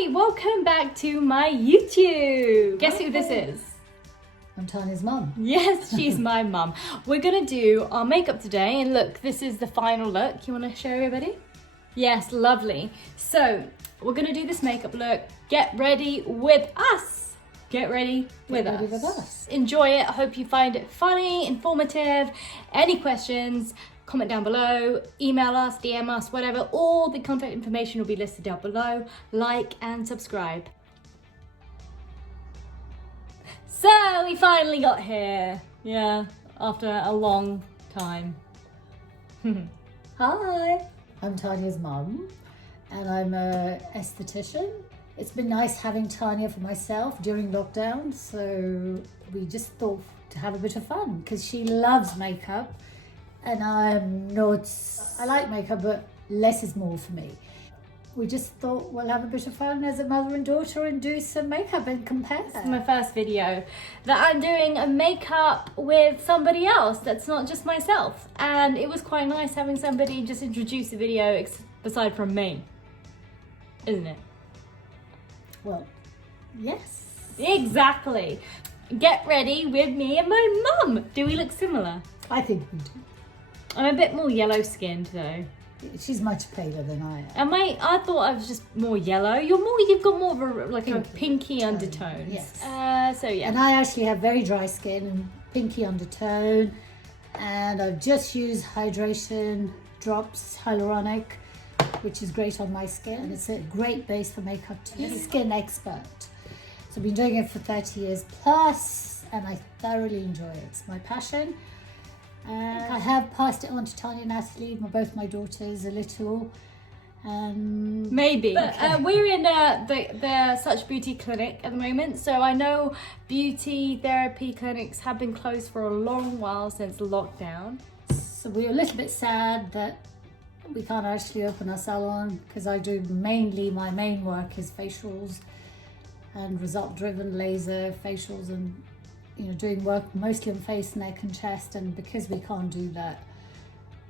Hi, welcome back to my YouTube. Guess who this is? I'm Tanya's mum. Yes, she's my mum. We're gonna do our makeup today, and look, this is the final look. You wanna show everybody? Yes, lovely. So, we're gonna do this makeup look. Get ready with us. Get ready with us. Enjoy it. I hope you find it funny, informative. Any questions, comment down below, email us, DM us, whatever. All the contact information will be listed down below. Like and subscribe. So we finally got here. Yeah, after a long time. Hi. I'm Tanya's mum and I'm an esthetician. It's been nice having Tanya for myself during lockdown, so we just thought to have a bit of fun because she loves makeup and I'm not. I like makeup, but less is more for me. We just thought we'll have a bit of fun as a mother and daughter and do some makeup and compare. This is my first video that I'm doing a makeup with somebody else that's not just myself, and it was quite nice having somebody just introduce the video aside from me, isn't it? Well, yes. Exactly. Get ready with me and my mum. Do we look similar? I think we do. I'm a bit more yellow skinned though. She's much paler than I am. I thought I was just more yellow. You've got more of a pinky undertones. Yes. So yeah. And I actually have very dry skin and pinky undertone. And I've just used hydration drops, hyaluronic, which is great on my skin. And it's a great base for makeup too. I'm a skin expert. So I've been doing it for 30 years plus, and I thoroughly enjoy it. It's my passion. I have passed it on to Tanya and Natalie, both my daughters, a little. Maybe. But we're in the Such Beauty clinic at the moment, so I know beauty therapy clinics have been closed for a long while since lockdown. So we're a little bit sad that we can't actually open our salon because I do mainly, my main work is facials and result-driven laser facials and doing work mostly on face, neck and chest, and because we can't do that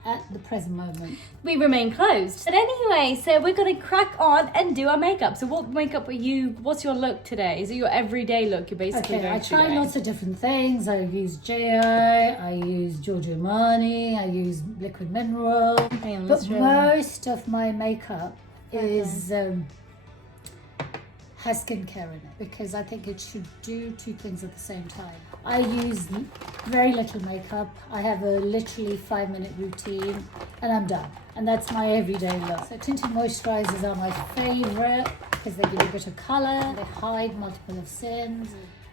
at the present moment, we remain closed. But anyway, so we're gonna crack on and do our makeup. So what makeup what's your look today? Is it your everyday look you're basically doing I try today? Lots of different things. I use J.I., I use Giorgio Armani, I use Liquid Mineral, but most of my makeup is has skincare in it because I think it should do two things at the same time. I use very little makeup. I have a literally 5-minute routine and I'm done. And that's my everyday look. So tinted moisturizers are my favorite because they give a bit of color, they hide multiple of sins.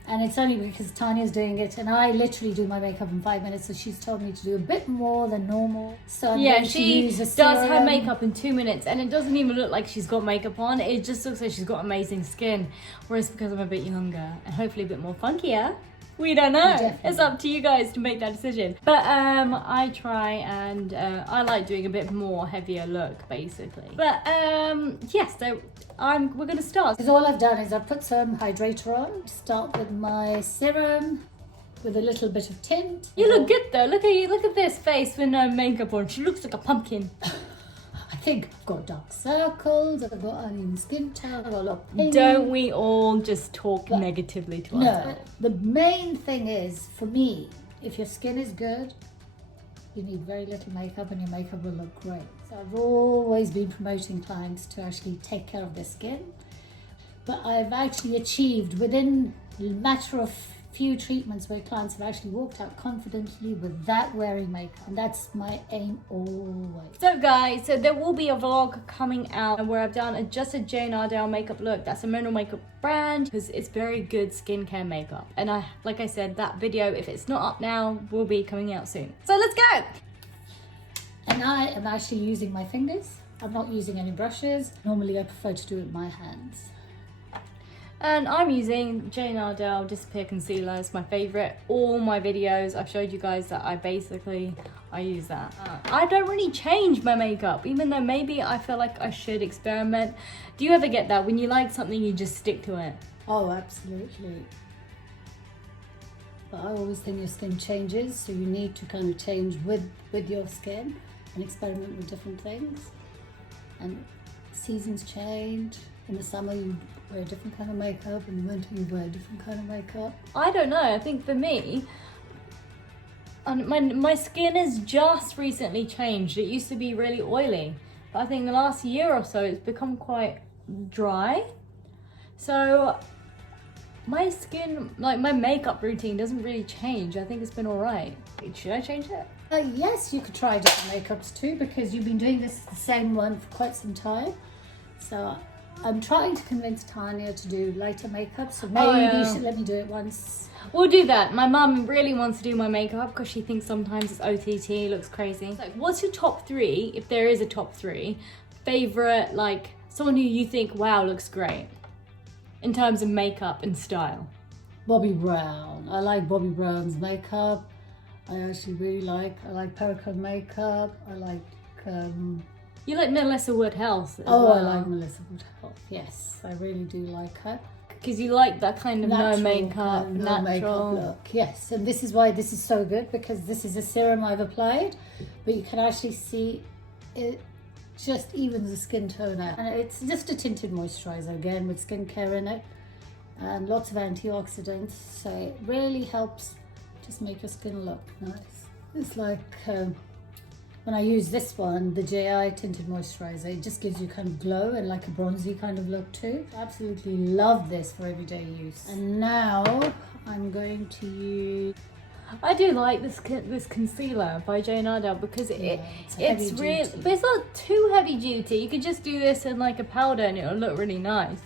And it's only because Tanya's doing it and I literally do my makeup in 5 minutes, so she's told me to do a bit more than normal. So I'm going to use a serum. Does her makeup in 2 minutes and it doesn't even look like she's got makeup on. It just looks like she's got amazing skin. Whereas because I'm a bit younger and hopefully a bit more funkier, we don't know. Definitely. It's up to you guys to make that decision. But I try and I like doing a bit more heavier look basically. But yes, so we're gonna start. Because all I've done is I've put some hydrator on. Start with my serum with a little bit of tint. You look good though. Look at you. Look at this face with no makeup on. She looks like a pumpkin. I think I've got dark circles, I've got uneven skin tone, I've got a lot of pink. Don't we all just talk negatively to ourselves? No, the main thing is, for me, if your skin is good, you need very little makeup and your makeup will look great. So I've always been promoting clients to actually take care of their skin. But I've actually achieved within a matter of few treatments where clients have actually walked out confidently without wearing makeup, and that's my aim always. So guys, there will be a vlog coming out where I've done just a Jane Iredale makeup look. That's a mineral makeup brand because it's very good skincare makeup, and like I said, that video, if it's not up now, will be coming out soon. So let's go. And I am actually using my fingers. I'm not using any brushes. Normally I prefer to do it with my hands. And I'm using Jane Iredale Disappear Concealer. It's my favourite. All my videos, I've showed you guys that I use that. I don't really change my makeup, even though maybe I feel like I should experiment. Do you ever get that? When you like something, you just stick to it? Oh, absolutely. But I always think your skin changes, so you need to kind of change with your skin and experiment with different things. And seasons change, In the summer you wear a different kind of makeup, in the winter you wear a different kind of makeup. I don't know. I think for me, my skin has just recently changed. It used to be really oily, but I think the last year or so it's become quite dry. So my skin, like my makeup routine doesn't really change. I think it's been all right. Should I change it? Yes, you could try different makeups too, because you've been doing this the same one for quite some time. So I'm trying to convince Tanya to do lighter makeup, so maybe you should let me do it once. We'll do that. My mum really wants to do my makeup because she thinks sometimes it's OTT, looks crazy. Like, what's your top 3, if there is a top 3, favorite, like someone who you think, wow, looks great in terms of makeup and style? Bobbi Brown. I like Bobbi Brown's makeup. I actually really like Perricone makeup. I like You like Melissa Wood-Health as I well. like Melissa Wood-Health. Yes, I really do like her. Because you like that kind of Natural, no makeup, no makeup look. Yes, and this is why this is so good, because this is a serum I've applied, but you can actually see it just evens the skin tone out. And it's just a tinted moisturizer again with skincare in it and lots of antioxidants, so it really helps just make your skin look nice. It's like when I use this one, the JI tinted moisturizer, it just gives you kind of glow and like a bronzy kind of look too. I absolutely love this for everyday use. And now I'm going to use... I do like this concealer by Jane Iredale because it's real, but it's not too heavy duty. You could just do this in like a powder and it'll look really nice.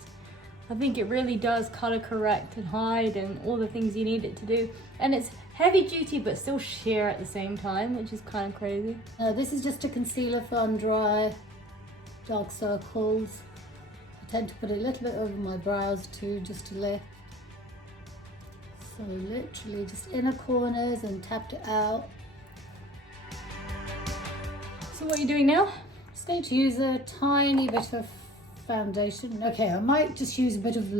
I think it really does color correct and hide and all the things you need it to do. And it's heavy duty but still sheer at the same time, which is kind of crazy. This is just a concealer for under eye, dark circles. I tend to put a little bit over my brows too, just to lift. So literally just inner corners and tapped it out. So what are you doing now? Just going to use a tiny bit of foundation. Okay, I might just use a bit of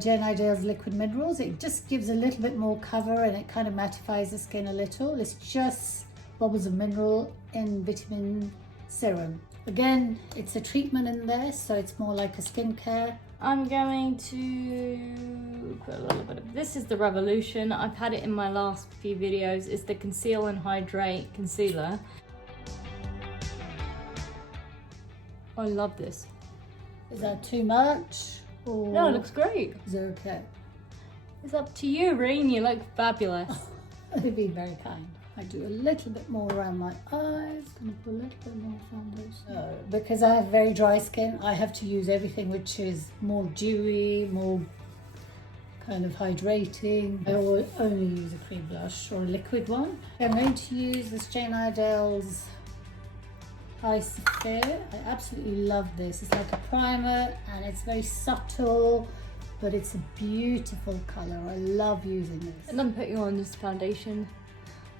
Jane Iredale's Liquid Minerals. It just gives a little bit more cover and it kind of mattifies the skin a little. It's just bubbles of mineral in vitamin serum. Again, it's a treatment in there, so it's more like a skincare. I'm going to put a little bit of, this is the Revolution. I've had it in my last few videos. It's the Conceal and Hydrate Concealer. I love this. Is that too much? Or No, it looks great. is it okay? It's up to you, Reen. You look fabulous. You've been very kind. I do a little bit more around my eyes, gonna put a little bit more foundation. Because I have very dry skin, I have to use everything which is more dewy, more kind of hydrating. I will only use a cream blush or a liquid one. I'm going to use this Jane Iredale's Ice Fair. I absolutely love this. It's like a primer and it's very subtle, but it's a beautiful color. I love using this. And I'm putting on this foundation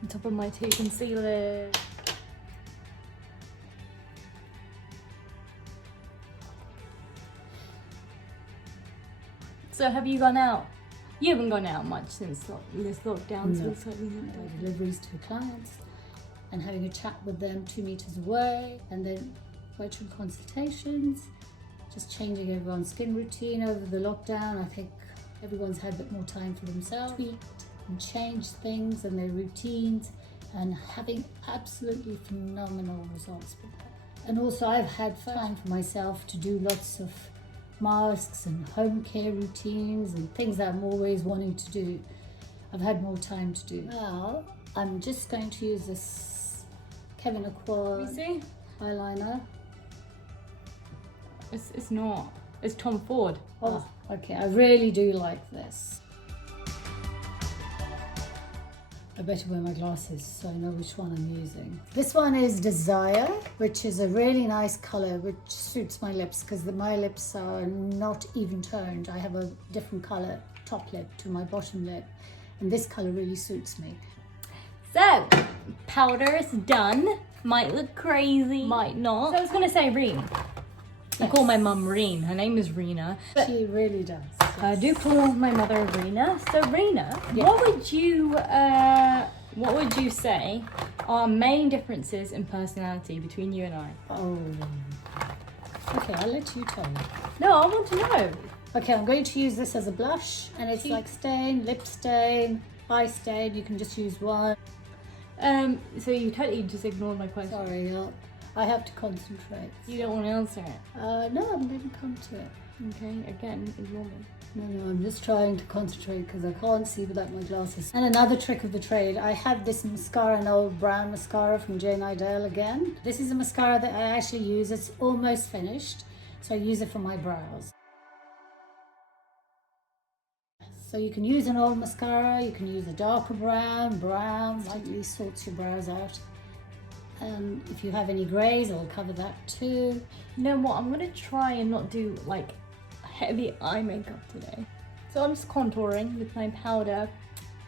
on top of my 2 concealers. So have you gone out? You haven't gone out much since this lockdown, so No. it's slightly lockdown. Deliveries to clients and having a chat with them 2 meters away, and then virtual consultations, just changing everyone's skin routine over the lockdown. I think everyone's had a bit more time for themselves, tweaked and changed things and their routines, and having absolutely phenomenal results with that. And also I've had time for myself to do lots of masks and home care routines and things that I'm always wanting to do. I've had more time to do. Now I'm just going to use this Kevin Aqua You see? eyeliner. It's not. It's Tom Ford. Oh, okay, I really do like this. I better wear my glasses so I know which one I'm using. This one is Desire, which is a really nice color which suits my lips because my lips are not even toned. I have a different color top lip to my bottom lip, and this color really suits me. So, powder is done. Might look crazy, might not. So I was gonna say Reen. I call my mum Reen. Her name is REENA. She really does. I do call my mother REENA. So REENA, Yeah. what would you say are main differences in personality between you and I? Oh, Okay, I'll let you tell me. No, I want to know. Okay, I'm going to use this as a blush, and it's like stain, lip stain, eye stain. You can just use one. So you totally just ignored my question. Sorry, I have to concentrate. You don't want to answer it. No, I'm going to come to it. Okay, again, ignore me. No, I'm just trying to concentrate because I can't see without my glasses. And another trick of the trade, I have this mascara, an old brown mascara from Jane Iredale again. This is a mascara that I actually use. It's almost finished, so I use it for my brows. So you can use an old mascara, you can use a darker brown, lightly sorts your brows out. And if you have any greys, I'll cover that too. You know what, I'm gonna try and not do like heavy eye makeup today. So I'm just contouring with my powder.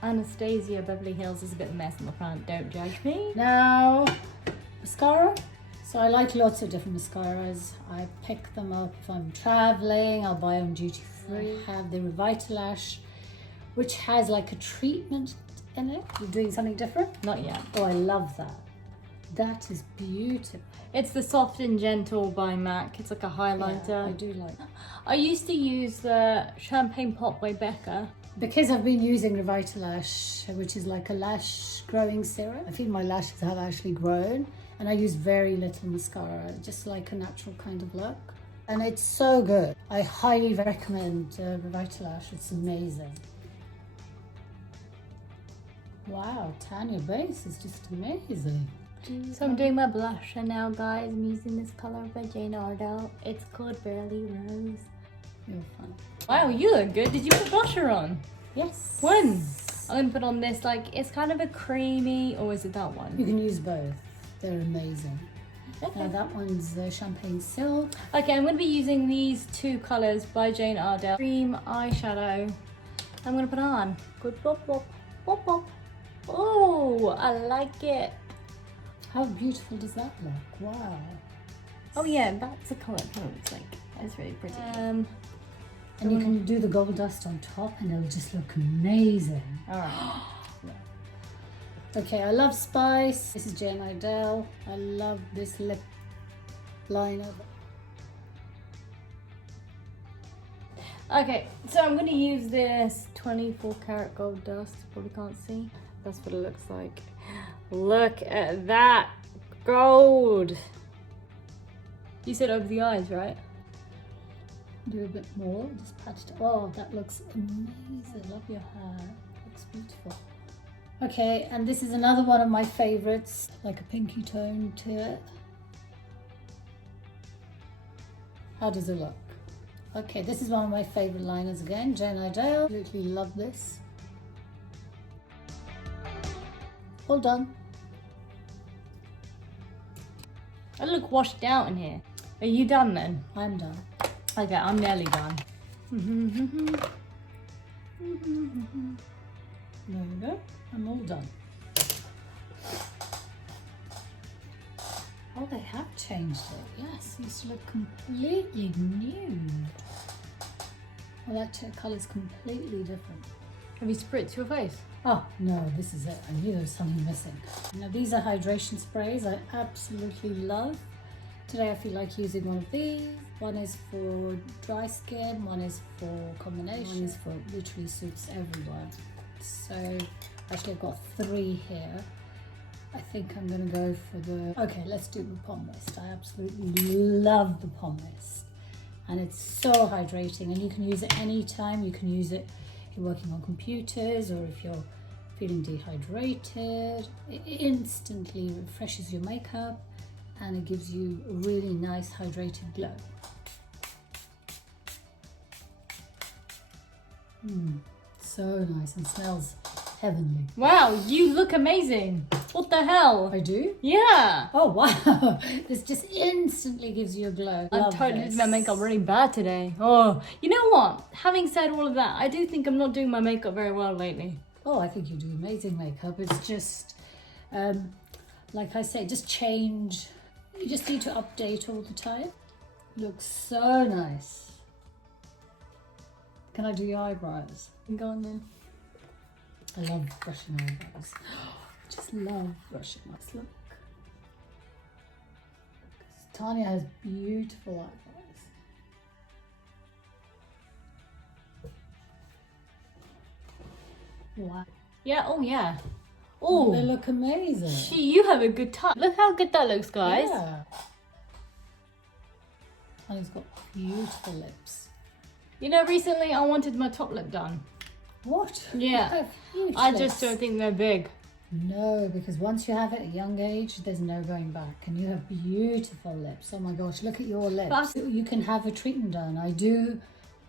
Anastasia Beverly Hills is a bit of a mess in the front, don't judge me. Now, mascara. So I like lots of different mascaras. I pick them up if I'm traveling, I'll buy them duty free. I have the Revitalash, which has like a treatment in it. You're doing something different? Not yet. Oh, I love that. That is beautiful. It's the Soft and Gentle by MAC. It's like a highlighter. Yeah, I do like that. I used to use the Champagne Pop by Becca. Because I've been using Revitalash, which is like a lash growing serum, I feel my lashes have actually grown, and I use very little mascara, just like a natural kind of look. And it's so good. I highly recommend Revitalash. It's amazing. Wow, Tanya base is just amazing. So I'm doing my blusher now, guys. I'm using this color by Jane Iredale. It's called Barely Rose. You're fine. Wow, you look good. Did you put blusher on? Yes. When? I'm gonna put on this, like, it's kind of a creamy, or is it that one? You can use both. They're amazing. Okay. Now that one's the Champagne Silk. Okay, I'm gonna be using these two colors by Jane Iredale. Cream eyeshadow. I'm gonna put on. Good pop, pop, pop, pop. Oh, I like it. How beautiful does that look? Wow. Oh yeah, that's the color it kind of looks like. It's really pretty. And you can do the gold dust on top and it'll just look amazing. Alright. Okay, I love Spice. This is Jane Iredale. I love this lip liner. Okay, so I'm gonna use this 24 karat gold dust. You probably can't see. That's what it looks like. Look at that gold. You said over the eyes, right? Do a bit more, just pat it. Oh, that looks amazing. Love your hair. Looks beautiful. Okay, and this is another one of my favorites, like a pinky tone to it. How does it look? Okay, this is one of my favorite liners again, Jane Iredale. Absolutely love this. All done. I look washed out in here. Are you done then? I'm done. Okay, I'm nearly done. There we go. I'm all done. Oh, they have changed it. Yes, it used to look completely nude. Well, that colour's completely different. Have you spritzed your face? Oh, no, this is it. I knew there was something missing. Now, these are hydration sprays I absolutely love. Today I feel like using one of these. One is for dry skin, one is for combination, one is for literally suits everyone. So, actually I've got 3 here. I think I'm gonna go for the, okay, let's do the Palm Mist. I absolutely love the Palm Mist. And it's so hydrating, and you can use it anytime. You can use it if you're working on computers or if you're feeling dehydrated. It instantly refreshes your makeup and it gives you a really nice hydrated glow. So nice and smells heavenly. Wow, you look amazing. What the hell? I do? Yeah. Oh wow, this just instantly gives you a glow. I Love totally this. did my makeup really bad today. Oh, you know what? Having said all of that, I do think I'm not doing my makeup very well lately. Oh, I think you do amazing makeup. It's just, like I say, just change. You just need to update all the time. Looks so nice. Can I do your eyebrows? Go on then. I love brushing eyebrows. I just love brushing eyes. Look. Tanya has beautiful eyebrows. Wow. Yeah, oh yeah. Oh, They look amazing. you have a good time. Look how good that looks, guys. Yeah. Tanya's got beautiful lips. You know, recently I wanted my top lip done. What? Yeah. You have huge I lips. just don't think they're big. No, because once you have it at a young age, there's no going back. And you have beautiful lips. Oh my gosh, look at your lips. You can have a treatment done. I do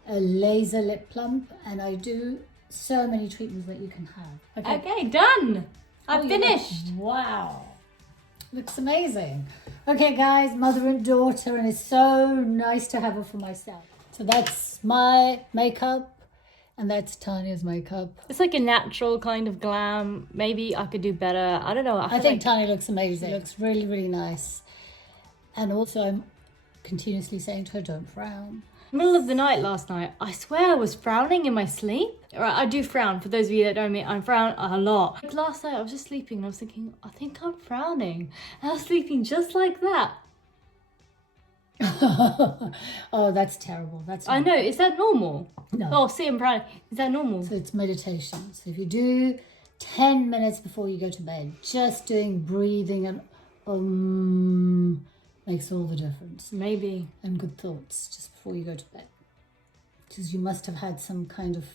a laser lip plump, and I do so many treatments that you can have. Okay, done. I've Oh, finished. Wow. Looks amazing. Okay, guys, mother and daughter, and it's so nice to have her for myself. So that's my makeup. And that's Tanya's makeup. It's like a natural kind of glam. Maybe I could do better. I don't know. I think Tanya looks amazing. She looks really, really nice. And also I'm continuously saying to her, don't frown. Middle of the night last night, I swear I was frowning in my sleep. Right, I do frown. For those of you that don't know me, I frown a lot. Like last night I was just sleeping and I was thinking, I think I'm frowning. And I was sleeping just like that. Oh, that's terrible. That's I know. Is that normal? No. Oh, see, I'm frowning. Is that normal? So it's meditation. So if you do 10 minutes before you go to bed, just doing breathing and makes all the difference. Maybe. And good thoughts just before you go to bed. Because you must have had some kind of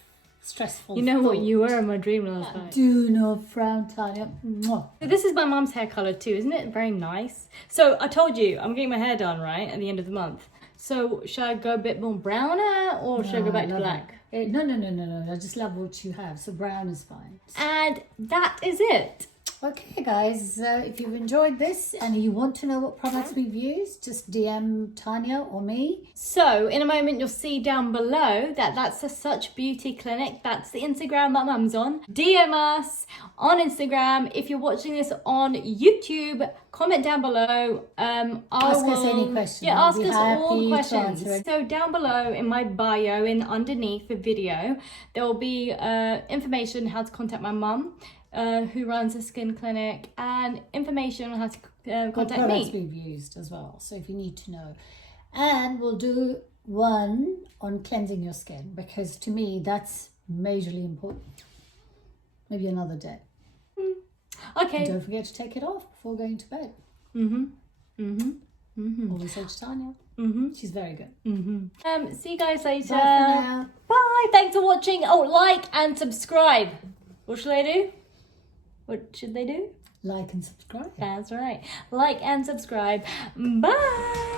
stressful You know what thought. you were in my dream last night. Do not frown, Tanya. Mwah. This is my mum's hair colour too, isn't it? Very nice. So I told you, I'm getting my hair done, right? At the end of the month. So should I go a bit more browner or should I go back to black? No. I just love what you have. So brown is fine. And that is it. Okay, guys, if you've enjoyed this and you want to know what products we've used, just DM Tanya or me. So in a moment, you'll see down below that that's a Such Beauty Clinic. That's the Instagram that Mum's on. DM us on Instagram. If you're watching this on YouTube, comment down below. Ask us any questions. Yeah, We'll ask be us all happy the to questions. answer it. So down below in my bio, underneath the video, there will be information how to contact my mum. Who runs a skin clinic, and information on how to What contact products me. we've used as well, so if you need to know. And we'll do one on cleansing your skin, because to me that's majorly important. Maybe another day. Okay. And don't forget to take it off before going to bed. Always say to Tanya. She's very good. See you guys later. Bye for now. Bye. Thanks for watching. Oh, like and subscribe. What should I do? What should they do? Like and subscribe. That's right. Like and subscribe. Bye.